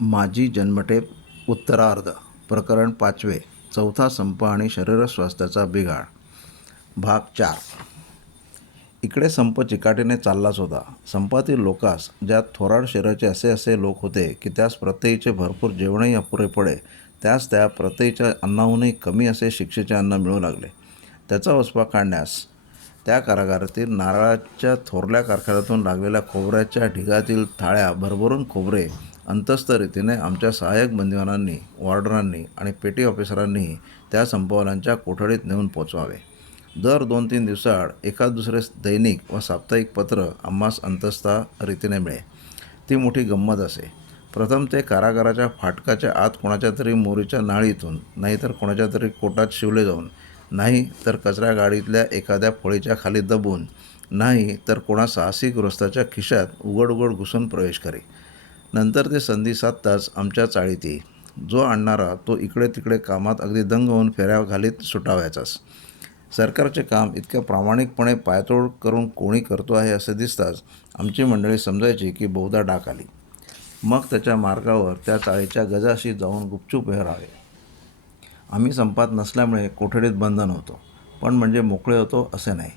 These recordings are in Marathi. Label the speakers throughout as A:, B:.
A: माझी जन्मठेप उत्तरार्ध प्रकरण पाचवे चौथा संप आणि शरीरस्वास्थ्याचा बिघाड. भाग चार. इकडे संप चिकाटीने चाललाच होता संपातील लोकास ज्यात थोराड शरीराचे असे असे लोक होते की त्यास प्रत्ययीचे भरपूर जेवणही अपुरे पडे त्यास त्या प्रत्ययीच्या अन्नाहूनही कमी असे शिक्षेचे अन्न मिळू लागले. त्याचा वसपा काढण्यास त्या कारागारातील नारळाच्या थोरल्या कारखान्यातून लागलेल्या खोबऱ्याच्या ढिगातील थाळ्या भरभरून खोबरे अंतस्थ रीतीने आमच्या सहाय्यक बंदिवानांनी वॉर्डरांनी आणि पेटी ऑफिसरांनीही त्या संपवाल्यांच्या कोठडीत नेऊन पोचवावे. दर दोन तीन दिवसाआड एका दुसरे दैनिक व साप्ताहिक पत्र आम्हास अंतस्था रीतीने मिळे. ती मोठी गंमत असे. प्रथम ते कारागाराच्या फाटकाच्या आत कोणाच्या तरी मोरीच्या नाळीतून नाहीतर कोणाच्या तरी कोटात शिवले जाऊन नाही तर कचरा गाडीतल्या एखाद्या फळीच्या खाली दबून नाही तर कोणा साहसी गृहस्थाच्या खिशात उघड उघड घुसून प्रवेश करे. नंतर ते संधी साधताच आमच्या चाळीत येई. जो आणणारा तो इकडे तिकडे कामात अगदी दंग होऊन फेऱ्या घालीत सुटावायचाच. सरकारचे काम इतक्या प्रामाणिकपणे पायतोड करून कोणी करतो आहे असे दिसताच आमची मंडळी समजायची की बहुधा डाक आली. मग त्याच्या मार्गावर त्या चाळीच्या गजाशी जाऊन गुपचूप उभे राहावे. आम्ही संपात नसल्यामुळे कोठडीत बंद नव्हतो पण म्हणजे मोकळे होतो असे नाही.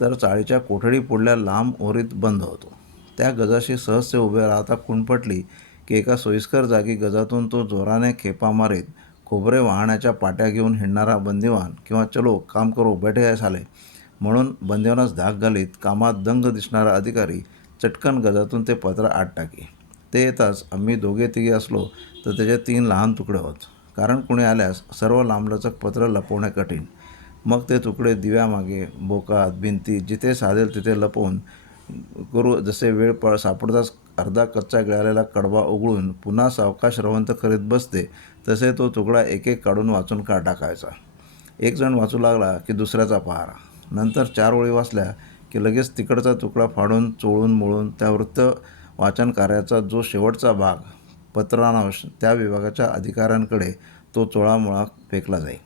A: तर चाळीच्या कोठडी पुढल्या लांब ओरीत बंद होतो. त्या गजाशी सहजसे उभे राहता खुणपटली की एका सोयीस्कर जागी गजातून तो जोराने खेपा मारीत खोबरे वाहण्याच्या पाट्या घेऊन हिंडणारा बंदिवान किंवा चलो काम करो बैठे आहे साले म्हणून बंदिवानास धाक घालीत कामात दंग दिसणारा अधिकारी चटकन गजातून ते पत्र आत टाकी. ते येताच आम्ही दोघे तिघे असलो तर त्याचे तीन लहान तुकडे होत. कारण कुणी आल्यास सर्व लांबलचक पत्र लपवणे कठीण. मग ते तुकडे दिव्यामागे बोकात भिंती जिथे साधेल तिथे लपवून करू. जसे वेळ प सापडताच अर्धा कच्चा गिळालेला कडवा उघडून पुन्हा सावकाश रवंत करीत बसते तसे तो तुकडा एक एक काढून वाचून का टाकायचा? एक जण वाचू लागला की दुसऱ्याचा पहारा. नंतर चार ओळी वाचल्या की लगेच तिकडचा तुकडा फाडून चोळून मोळून त्या वृत्त वाचन कार्याचा जो शेवटचा भाग पत्रांश त्या विभागाच्या अधिकाऱ्यांकडे तो चोळामोळा फेकला जाई.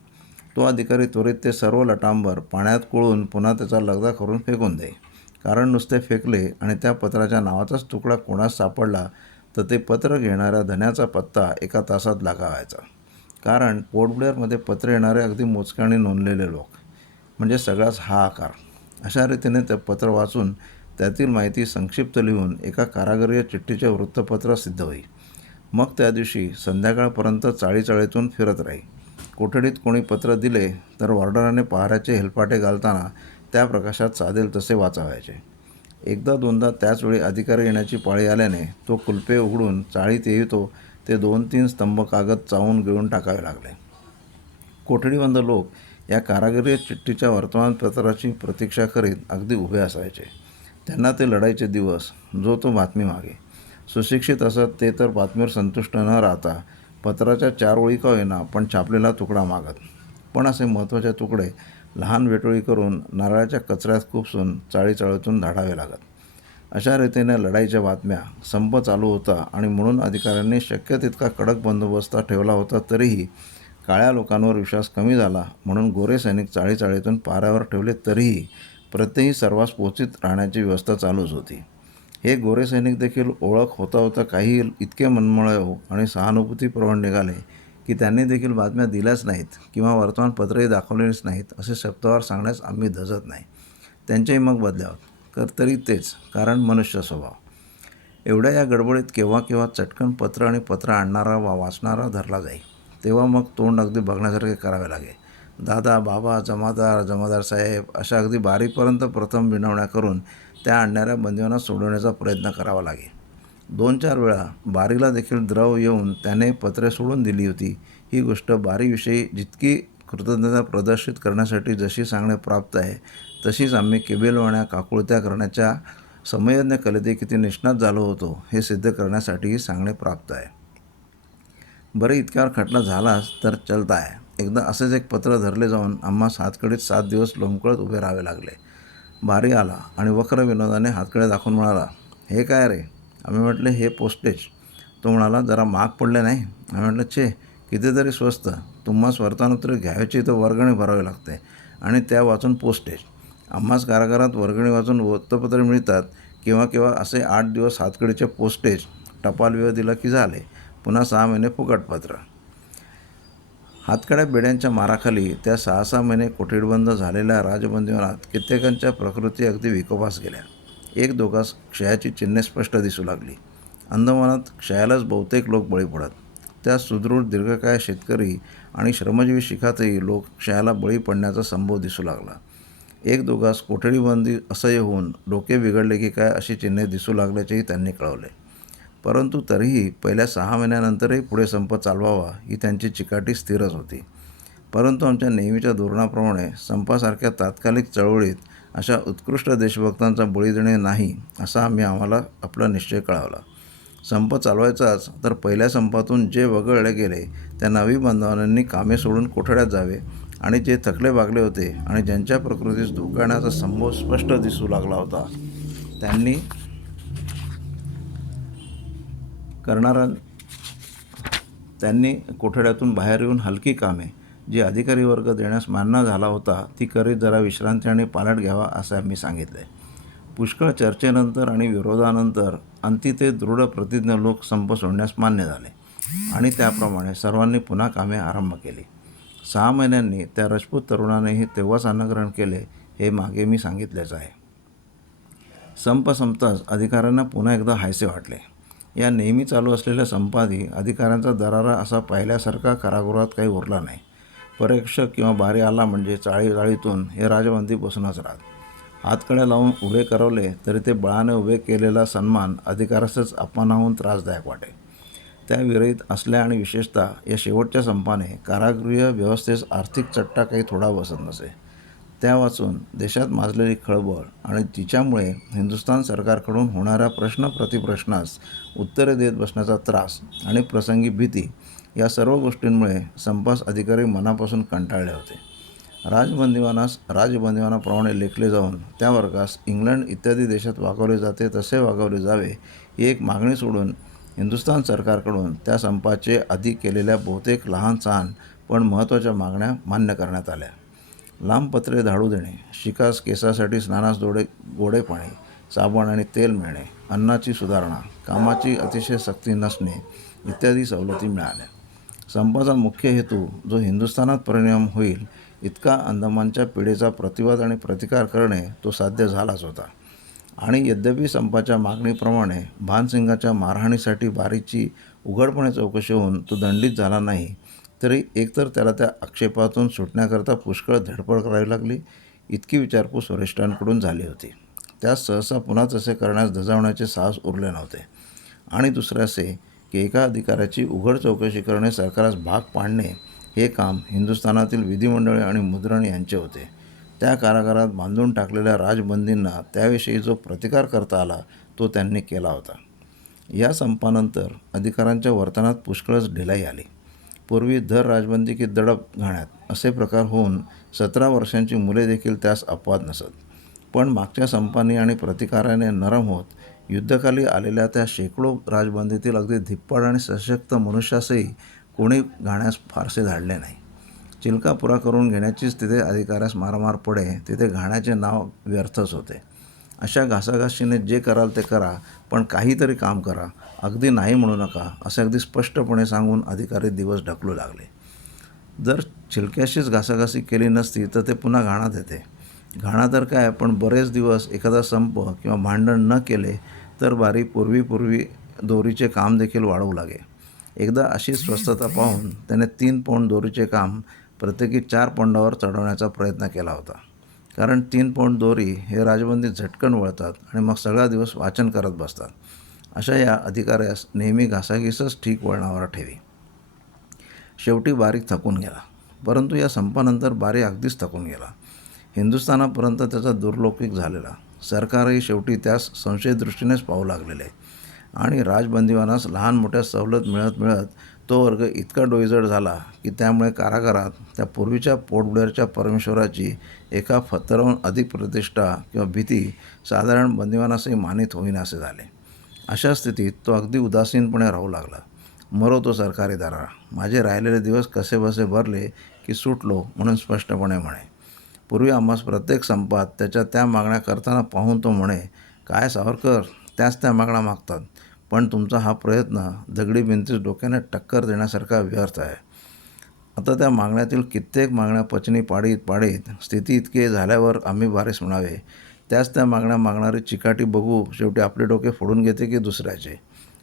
A: तो अधिकारी त्वरित ते सर्व लटांबर पाण्यात कोळून पुन्हा त्याचा लगदा करून फेकून दे. कारण नुसते फेकले आणि त्या पत्राच्या नावाचाच तुकडा कोणास सापडला तर ते पत्र घेणाऱ्या धन्याचा पत्ता एका तासात लागावायचा. कारण पोर्टब्लेअरमध्ये पत्र येणारे अगदी मोजक्याने नोंदलेले लोक म्हणजे सगळाच हा आकार. अशा रीतीने ते पत्र वाचून त्यातील माहिती संक्षिप्त लिहून एका कारागरीय चिठ्ठीचे वृत्तपत्र सिद्ध होईल मग त्या दिवशी संध्याकाळपर्यंत चाळीचाळीतून फिरत राही. कोठडीत कोणी पत्र दिले तर वॉर्डराने पहाराचे हेलपाटे घालताना त्या प्रकाशात साधेल तसे वाचावायचे. एकदा दोनदा त्याचवेळी अधिकारी येण्याची पाळी आल्याने तो कुलपे उघडून चाळीत येतो ते दोन तीन स्तंभ कागद चावून गिळून टाकावे लागले. कोठडीबंद लोक या कारागिरी चिठ्ठीच्या वर्तमानपत्राची प्रतीक्षा करीत अगदी उभे असायचे. त्यांना ते लढाईचे दिवस जो तो बातमी मागे सुशिक्षित असत ते तर बातमीवर संतुष्ट न राहता पत्राच्या चार ओळी का होईना पण छापलेला तुकडा मागत. पण असे महत्त्वाचे तुकडे लहान वेटोळी करून नारळाच्या कचऱ्यात खुपसून चाळीचाळीतून धाडावे लागत. अशा रीतीने लढाईच्या बातम्या संप चालू होता आणि म्हणून अधिकाऱ्यांनी शक्य तितका कडक बंदोबस्त ठेवला होता तरीही काळ्या लोकांवर विश्वास कमी झाला म्हणून गोरे सैनिक चाळीचाळीतून पाऱ्यावर ठेवले तरीही प्रत्येकी सर्वांस पोचित राहण्याची व्यवस्था चालूच होती. हे गोरे सैनिक देखील ओळख होता होता काही इतके मनमळे हो आणि सहानुभूतीप्रवण निघाले की त्यांनी देखील बातम्या दिल्याच नाहीत किंवा वर्तमानपत्रही दाखवलेलीच नाहीत असे शब्दावर सांगण्यास आम्ही धजत नाही. त्यांच्याही मग बदल्यावत तर तरी तेच कारण मनुष्य स्वभाव. एवढ्या या गडबडीत केव्हा केव्हा चटकन पत्र आणि पत्र आणणारा वा वाचणारा धरला जाई. तेव्हा मग तोंड अगदी बघण्यासारखे करावे लागे. दादा बाबा जमादार जमादार साहेब अशा अगदी बारीपर्यंत प्रथम विनवण्या करून त्या आणणाऱ्या बंदिवांना सोडवण्याचा प्रयत्न करावा लागे दोन चार वेळा बारीला देखील द्रव येऊन त्याने पत्रे सोडून दिली होती. ही गोष्ट बारीविषयी जितकी कृतज्ञता प्रदर्शित करण्यासाठी जशी सांगणे प्राप्त आहे तशीच आम्ही केबेलवाण्या काकुळत्या करण्याच्या समयज्ञ कलेते किती निष्णात झालो होतो हे सिद्ध करण्यासाठीही सांगणे प्राप्त आहे. बरं इतक्यावर खटला झालाच तर चलता आहे. एकदा असेच एक पत्र धरले जाऊन आम्हा सातकडीत सात दिवस लोंबकळत उभे राहावे लागले. बारी आला आणि वक्र विनोदाने हातकडे दाखवून म्हणाला हे काय रे? आम्ही म्हटले हे पोस्टेज तो म्हणाला जरा महाग पडले नाही. आम्ही म्हटलं छे कितीतरी स्वस्त. तुम्हास वर्तानोत्तर घ्यायची तर वर्गणी भरावी लागते आणि त्या वाचून पोस्टेज आम्हास कारागारात वर्गणी वाचून वृत्तपत्रे मिळतात. किंवा किंवा असे आठ दिवस हातकडीचे पोस्टेज टपाल व्यव दिला की झाले. पुन्हा सहा महिने फुकटपत्र. हातकड्या बेड्यांच्या माराखाली त्या सहा सहा महिने कोठीडबंद झालेल्या राजबंदीवनात कित्येकांच्या प्रकृती अगदी विकोपास गेल्या. एक दोघास क्षयाची चिन्हे स्पष्ट दिसू लागली. अंदमानात क्षयालाच बहुतेक लोक बळी पडत. त्या सुदृढ दीर्घकाय शेतकरी आणि श्रमजीवी शिखातही लोक क्षयाला बळी पडण्याचा संभव दिसू लागला. एक दोघास कोठडीबंदी असह्य होऊन डोके बिघडले की काय अशी चिन्हे दिसू लागल्याचेही त्यांनी कळवले. परंतु तरीही पहिल्या सहा महिन्यानंतरही पुढे संप चालवावा ही त्यांची चिकाटी स्थिरच होती. परंतु आमच्या नेहमीच्या धोरणाप्रमाणे संपासारख्या तात्कालिक चळवळीत अशा उत्कृष्ट देशभक्तांचा बळी देणे नाही असा आम्ही आम्हाला आपला निश्चय कळवला. संप चालवायचाच तर पहिल्या संपातून जे वगळले गेले त्या नवी बांधवांनी कामे सोडून कोठड्यात जावे आणि जे थकले भागले होते आणि ज्यांच्या प्रकृतीस धोकाण्याचा संभव स्पष्ट दिसू लागला होता त्यांनी करणारा त्यांनी कोठड्यातून बाहेर येऊन हलकी कामे जी अधिकारी वर्ग देण्यास मान्य झाला होता ती करीत जरा विश्रांती आणि पालट घ्यावा असे आम्ही सांगितले. पुष्कळ चर्चेनंतर आणि विरोधानंतर अंती ते दृढ प्रतिज्ञ लोक संप सोडण्यास मान्य झाले आणि त्याप्रमाणे सर्वांनी पुन्हा कामे आरंभ केली. सहा महिन्यांनी त्या राजपूत तरुणानेही तेव्हाच अन्नग्रहण केले हे मागे मी सांगितलेच आहे. संप संपताच अधिकाऱ्यांना पुन्हा एकदा हायसे वाटले. या नेहमी चालू असलेल्या संपादी अधिकाऱ्यांचा दरारा असा पाहिल्यासारखा कारागृहात काही उरला नाही. परीक्षक किंवा बारी आला म्हणजे चाळी चाळीतून हे राजबंदी बसूनच राहत. हातकड्या लावून उभे करवले तरी ते बळाने उभे केलेला सन्मान अधिकारासच अपमानाहून त्रासदायक वाटे. त्या विरहित असल्या आणि विशेषतः या शेवटच्या संपाने कारागृह व्यवस्थेस आर्थिक चट्टा काही थोडा बसत नसे. त्या वाचून देशात माजलेली खळबळ आणि तिच्यामुळे हिंदुस्थान सरकारकडून होणाऱ्या प्रश्न प्रतिप्रश्नास उत्तरे देत बसण्याचा त्रास आणि प्रसंगी भीती या सर्व गोष्टींमुळे संपास अधिकारी मनापासून कंटाळले होते. राजबंदिवानास राजबंदिवानाप्रमाणे लेखले जाऊन त्या वर्गास इंग्लंड इत्यादी देशात वागवले जाते तसे वागवले जावे ही एक मागणी सोडून हिंदुस्थान सरकारकडून त्या संपाचे आधी केलेल्या बहुतेक लहान सहान पण महत्त्वाच्या मागण्या मान्य करण्यात आल्या. लांब पत्रे धाडू देणे शिकास केसासाठी स्नानास दोडे गोडे पाणी साबण आणि तेल मिळणे अन्नाची सुधारणा कामाची अतिशय सक्ती नसणे इत्यादी सवलती मिळाल्या. संपाचा मुख्य हेतू जो हिंदुस्थानात परिणाम होईल इतका अंदमानच्या पिढीचा प्रतिवाद आणि प्रतिकार करणे तो साध्य झालाच होता. आणि यद्यपि संपाच्या मागणीप्रमाणे भानसिंगाच्या मारहाणीसाठी बारीची उघडपणे चौकशी होऊन तो दंडित झाला नाही तरी एकतर त्याला त्या आक्षेपातून सुटण्याकरता पुष्कळ धडपड करावी लागली. इतकी विचारपूस वरिष्ठांकडून झाली होती. त्यास सहसा पुन्हा तसे करण्यास धजावण्याचे साहस उरले नव्हते. आणि दुसरे असे की एका अधिकाऱ्याची उघड चौकशी करणे सरकारास भाग पाडणे हे काम हिंदुस्थानातील विधिमंडळे आणि मुद्रण यांचे होते. त्या कारागारात बांधून टाकलेल्या राजबंदींना त्याविषयी जो प्रतिकार करता आला तो त्यांनी केला होता. या संपानंतर अधिकाऱ्यांच्या वर्तनात पुष्कळच ढिलाई आली. पूर्वी धर राजबंदी की दडप घाण्यात असे प्रकार होऊन सतरा वर्षांची मुले देखील त्यास अपवाद नसत. पण मागच्या संपानी आणि प्रतिकाराने नरम होत युद्धकाली आलेल्या त्या शेकडो राजबंदीतील अगदी धिप्पाड आणि सशक्त मनुष्यासही कोणी घाण्यास फारसे धाडले नाही. चिलका पुरा करून घेण्याचीच तिथे अधिकाऱ्यास मारामार पडे तिथे घाण्याचे नाव व्यर्थच होते. अशा घासाघाशीने जे कराल ते करा पण काहीतरी काम करा. अगदी नाही म्हणू नका असे अगदी स्पष्टपणे सांगून अधिकारी दिवस ढकलू लागले. जर छिलक्याशीच घासाघासी केली नसती तर ते पुन्हा घाणात येते. घाणा तर काय पण बरेच दिवस एखादा संप किंवा भांडण न केले तर बारी पूर्वीपूर्वी दोरीचे काम देखील वाढवू लागे. एकदा अशी स्वस्थता पाहून त्याने तीन पौंड दोरीचे काम प्रत्येकी चार पौंडावर चढवण्याचा प्रयत्न केला होता. कारण तीन पौंड दोरी हे राजबंदी झटकन वळतात आणि मग सगळा दिवस वाचन करत बसतात. अशा या अधिकाऱ्यास नेहमी घासाघीसच ठीक वळणावर ठेवी. शेवटी बारीक थकून गेला. परंतु या संपानंतर बारी अगदीच थकून गेला. हिंदुस्थानापर्यंत त्याचा दुर्लौकिक झालेला. सरकारही शेवटी त्यास संशयदृष्टीनेच पाहू लागलेले. आणि राजबंदिवानास लहान मोठ्या सवलत मिळत मिळत तो वर्ग इतका डोईजड झाला की त्यामुळे कारागारात त्या पूर्वीच्या पोटबुड्याच्या परमेश्वराची एका फत्तराहून अधिक प्रतिष्ठा किंवा भीती साधारण बंदिवानासही मानित होईनासे झाले. अशा स्थितीत तो अगदी उदासीनपणे राहू लागला. मरो तो सरकारी दारा माझे राहिलेले दिवस कसेबसे भरले की सुटलो म्हणून स्पष्टपणे म्हणे. पूर्वी आम्हास प्रत्येक संपात त्याच्या त्या मागण्या करताना पाहून तो म्हणे काय सावरकर त्याच त्या मागण्या मागतात. पण तुमचा हा प्रयत्न दगडी भिंतीस डोक्याने टक्कर देण्यासारखा व्यर्थ आहे. आता त्या मागण्यातील कित्येक मागण्या पचनी पाडीत पाडीत स्थिती इतके झाल्यावर आम्ही बारेस म्हणावे त्याच त्या मागण्या मागणारी चिकाटी बघू शेवटी आपले डोके फोडून घेते की दुसऱ्याचे.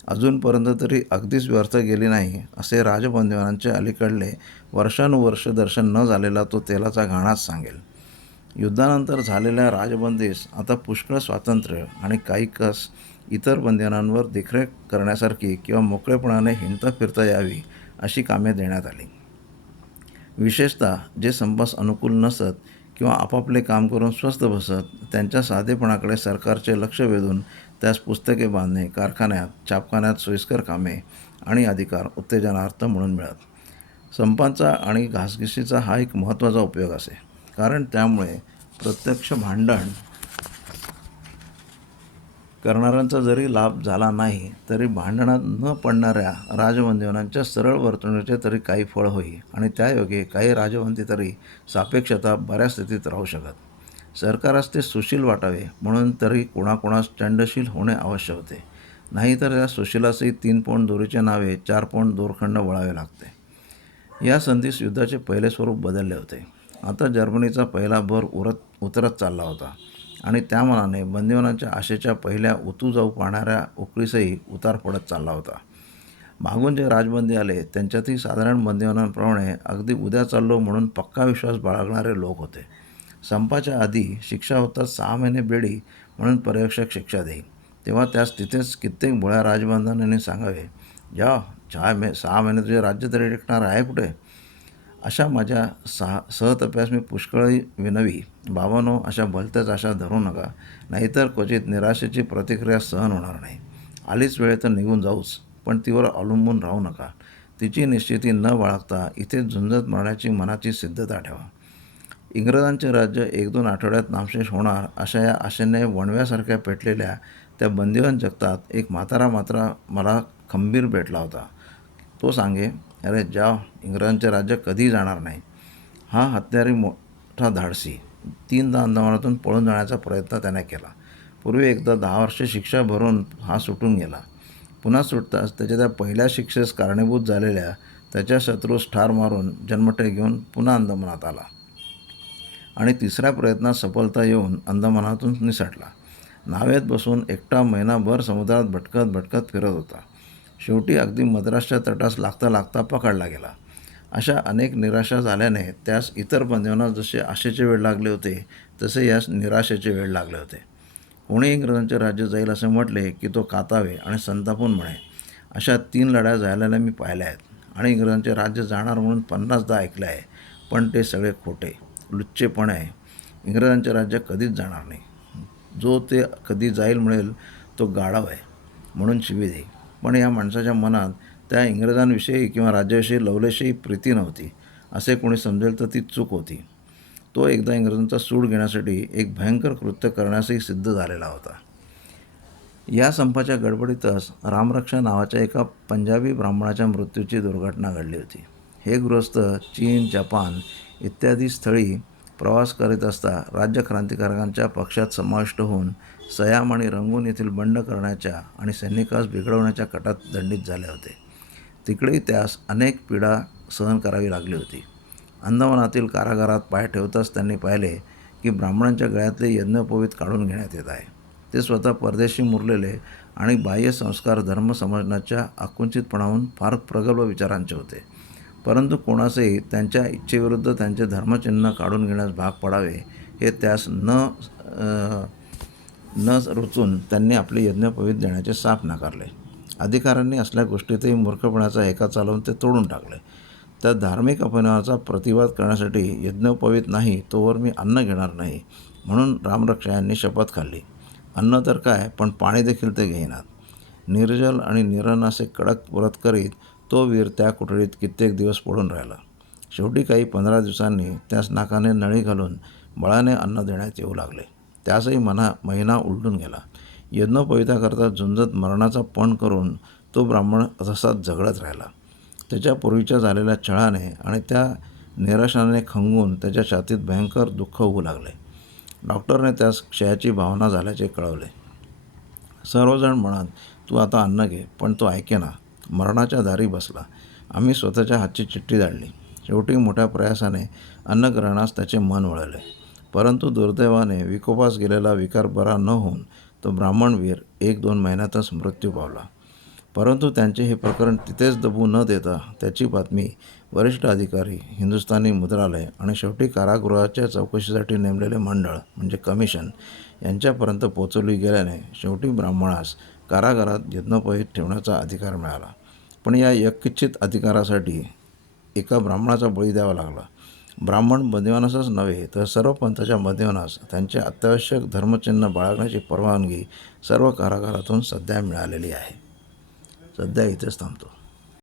A: अजूनपर्यंत तरी अगदीच व्यर्थ गेली नाही असे राजबंदिवानांचे अलीकडले वर्षानुवर्ष दर्शन न झालेला तो तेलाचा घाणाच सांगेल. युद्धानंतर झालेल्या राजबंदीस आता पुष्कळ स्वातंत्र्य आणि काही कस इतर बंधनांवर देखरेख करण्यासारखी किंवा मोकळेपणाने हिंडता फिरता यावी अशी कामे देण्यात आली. विशेषतः जे संपास अनुकूल नसत किंवा आपापले काम करून स्वस्थ बसत त्यांच्या साधेपणाकडे सरकारचे लक्ष वेधून त्यास पुस्तके बांधणे कारखान्यात छापखान्यात सोयीस्कर कामे आणि अधिकार उत्तेजनार्थ म्हणून मिळत. संपांचा आणि घासघिशीचा हा एक महत्त्वाचा उपयोग असे. कारण त्यामुळे प्रत्यक्ष भांडण करणाऱ्यांचा जरी लाभ झाला नाही तरी भांडणात न पडणाऱ्या राजवंदीवनांच्या सरळ वर्तणुकीचे तरी काही फळ होई आणि त्यायोगे काही राजवंती तरी सापेक्षता बऱ्या स्थितीत राहू शकत. सरकारास ते सुशील वाटावे म्हणून तरी कोणाकोणास चंडशील होणे आवश्यक होते. नाहीतर या सुशीलासही तीन पौंड दोरीचे नावे चार पौंड दोरखंड वळावे लागते. या संधीस युद्धाचे पहिले स्वरूप बदलले होते. आता जर्मनीचा पहिला भर उरत उतरत चालला होता. आणि त्या मनाने बंदिवानाच्या आशेच्या पहिल्या उतू जाऊ पाहणाऱ्या उकळीसही उतार पडत चालला होता. मागून जे राजबंदी आले त्यांच्यातही साधारण बंदिवानांप्रमाणे अगदी उद्या चाललो म्हणून पक्का विश्वास बाळगणारे लोक होते. संपाच्या आधी शिक्षा होतात सहा महिने बेडी म्हणून पर्यवेक्षक शिक्षा देई तेव्हा त्यास तिथेच कित्येक भोळ्या राजबंधनाने सांगावे जा सहा मे सहा महिने तुझे राज्य तरी टिकणार आहे कुठे? अशा माझ्या सहा सहतप्यास मी पुष्कळी विनवी. बाबानो अशा भलत्याच आशा धरू नका. नाहीतर क्वचित निराशेची प्रतिक्रिया सहन होणार नाही. आलीच वेळ तर निघून जाऊच पण तिवर अवलंबून राहू नका. तिची निश्चिती न बाळगता इथे झुंजत मरण्याची मनाची सिद्धता ठेवा. इंग्रजांचे राज्य एक दोन आठवड्यात नामशेष होणार अशा या आशेने वणव्यासारख्या पेटलेल्या त्या बंदिवान जगतात एक म्हातारा मात्र मला खंबीर भेटला होता. तो सांगे अरे जा इंग्रजांचे राज्य कधी जाणार नाही. हा हत्यारी मोठा धाडसी. तीनदा अंदमानातून पळून जाण्याचा प्रयत्न त्याने केला. पूर्वी एकदा दहा वर्षे शिक्षा भरून हा सुटून गेला. पुन्हा सुटताच त्याच्या त्या पहिल्या शिक्षेस कारणीभूत झालेल्या त्याच्या शत्रूस ठार मारून जन्मठे घेऊन पुन्हा अंदमानात आला. आणि तिसऱ्या प्रयत्नात सफलता येऊन अंदमानातून निसटला. नावेत बसून एकटा महिनाभर समुद्रात भटकत भटकत फिरत होता. शेवटी अगदी मद्रासच्या तटास लागता लागता पकडला गेला. अशा अनेक निराशा झाल्याने त्यास इतर बंधवांना जसे आशेचे वेळ लागले होते तसे यास निराशेचे वेळ लागले होते. कोणी इंग्रजांचे राज्य जाईल असे म्हटले की तो कातावे आणि संतापून म्हणे. अशा तीन लढ्या झालेल्या मी पाहिल्या आहेत आणि इंग्रजांचे राज्य जाणार म्हणून पन्नासदा ऐकलं आहे पण ते सगळे खोटे लुच्चेपण आहे. इंग्रजांचे राज्य कधीच जाणार नाही. जो ते कधी जाईल मिळेल तो गाढव आहे म्हणून शिवी देई पण या माणसाच्या मनात त्या इंग्रजांविषयी किंवा राज्याविषयी लवलेशी प्रीती नव्हती. असे कोणी समजेल तर ती चूक होती. तो एकदा इंग्रजांचा सूड घेण्यासाठी एक भयंकर कृत्य करण्यासही सिद्ध झालेला होता. या संपाच्या गडबडीतच रामरक्षा नावाच्या एका पंजाबी ब्राह्मणाच्या मृत्यूची दुर्घटना घडली होती. हे गृहस्थ चीन जपान इत्यादी स्थळी प्रवास करीत असता राज्य क्रांतिकारकांच्या पक्षात समाविष्ट होऊन सयाम आणि रंगून येथील बंड करण्याच्या आणि सैनिकास बिघडवण्याच्या कटात दंडित झाले होते. तिकडेही त्यास अनेक पीडा सहन करावी लागली होती. अंदमानातील कारागारात पाय ठेवताच त्यांनी पाहिले की ब्राह्मणांच्या गळ्यातले यज्ञोपवीत काढून घेण्यात येत आहे. ते स्वतः परदेशी मुरलेले आणि बाह्य संस्कार धर्म समजण्याच्या आकुंचितपणाहून फार प्रगल्भ विचारांचे होते. परंतु कोणासही त्यांच्या इच्छेविरुद्ध त्यांचे धर्मचिन्ह काढून घेण्यास भाग पडावे हे त्यास न न रुचून त्यांनी आपले यज्ञोपवीत देण्याचे साफ नाकारले. अधिकाऱ्यांनी असल्या गोष्टीतही मूर्खपणाचा हेका चालवून ते तोडून टाकले. त्या धार्मिक अपमानाचा प्रतिवाद करण्यासाठी यज्ञोपवीत नाही तोवर मी अन्न घेणार नाही म्हणून रामरक्षा यांनी शपथ खाल्ली. अन्न तर काय पण पाणी देखील ते घेईनात. निर्जल आणि निरण असे कडक व्रत करीत तो वीर त्या कुठडीत कित्येक दिवस पडून राहिला. शेवटी काही पंधरा दिवसांनी त्यास नाकाने नळी घालून बळाने अन्न देण्यात येऊ लागले. त्यासही मना महिना उलटून गेला. यज्ञोपविताकरता झुंजत मरणाचा पण करून तो ब्राह्मण तसाच झगडत राहिला. त्याच्या पूर्वीच्या झालेल्या छळाने आणि त्या निराशाने खंगून त्याच्या छातीत भयंकर दुःख होऊ लागले. डॉक्टरने त्यास क्षयाची भावना झाल्याचे कळवले. सर्वजण म्हणत तू आता अन्न घे पण तो ऐकेना. मरणाच्या दारी बसला. आम्ही स्वतःच्या हातची चिठ्ठी धाडली. शेवटी मोठ्या प्रयासाने अन्नग्रहणास त्याचे मन वळले. परंतु दुर्दैवाने विकोपास गेलेला विकार बरा न होऊन तो ब्राह्मणवीर एक दोन महिन्यातच मृत्यू पावला. परंतु त्यांचे हे प्रकरण तिथेच दबू न देता त्याची बातमी वरिष्ठ अधिकारी हिंदुस्थानी मुद्रालय आणि शेवटी कारागृहाच्या चौकशीसाठी नेमलेले मंडळ म्हणजे कमिशन यांच्यापर्यंत पोचवली गेल्याने शेवटी ब्राह्मणास कारागारात यज्ञोपवीत ठेवण्याचा अधिकार मिळाला. पण या यकिच्छित अधिकारासाठी एका ब्राह्मणाचा बळी द्यावा लागला. ब्राह्मण बंदिवानासच नव्हे तर सर्व पंथाच्या बंदिवानास त्यांचे अत्यावश्यक धर्मचिन्ह बाळगण्याची परवानगी सर्व कारागारातून सध्या मिळालेली आहे. सध्या इथेच थांबतो.